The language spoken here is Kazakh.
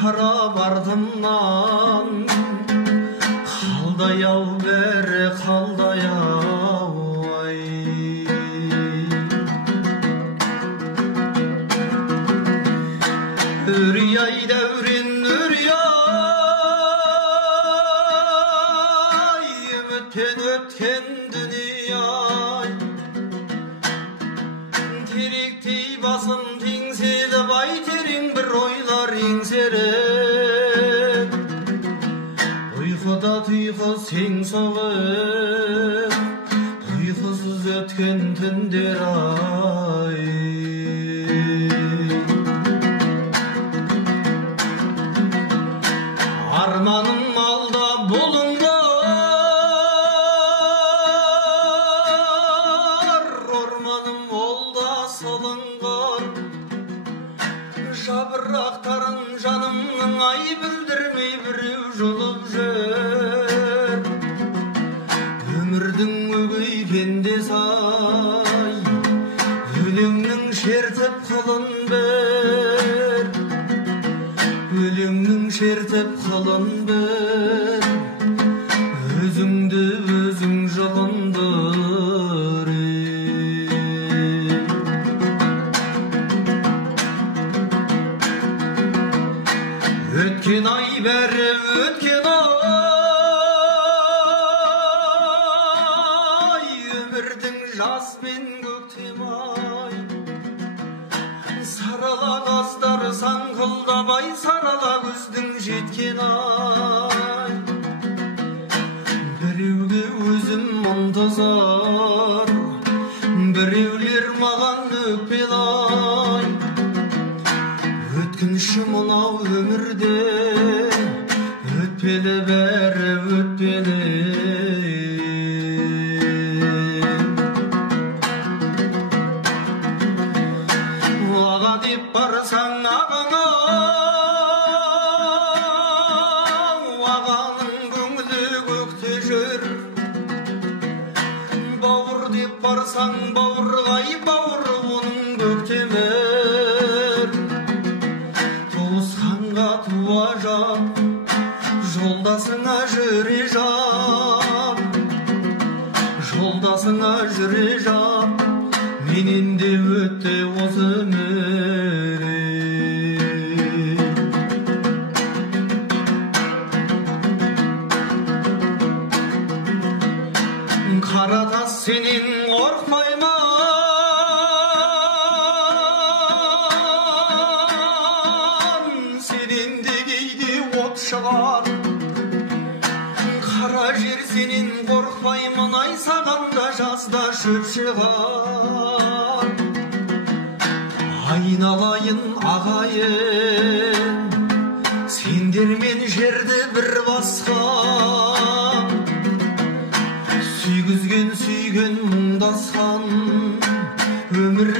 қарап артымнан, қалдай-ау бәрі қалдай-ау ай. Үрей-ай дәурен үрей-ай, үміттен өткен дүние-ай. Теректей басым теңселіп, ай терең бір ойлар еңсеріп, ұйқыда тұйқы сең соғып, ұйқысыз өткен түндер ай. Арманым алда болыңдар, орманым олда солыңдар. Жапырақтарын жанымның ай білдірмей біреу жұлып жүр. Өмірдің өгей пендесі ай, өлеңнің шертіп қылын бір, өлеңнің шертіп қылын бір, өзіңді өзің жылынdır. Өткен ай бәрі өткен ай, өмірдің жас пен көктем ай. Сарала қаздар саңқылдабай, сарала күздің жеткен ай. Біреуге өзім мұнтазар, біреулер маған өкпел ай. Өткінші мынау өмірде, өтпелі бәрі өтпелі. Аға деп барсаң ағаңа, ағаның көңілі көкте жүр. Бауыр деп барсаң бауырғай, бауыр оның көктемір. Туысқанға туа жат, жолдасыңа жүре жат, жолдасыңа жүре жат. Менен де өтті осы өмір. Қара тас сенен қорқпайман, сенен де кейде от шығар. Қара жер сенен қорқпаймын, ай сағанда жазда шөп шығар. Айналайын ағайын, сендермен жерді бір басқа. Сүйгізген сүйген мұңдасқан, өмір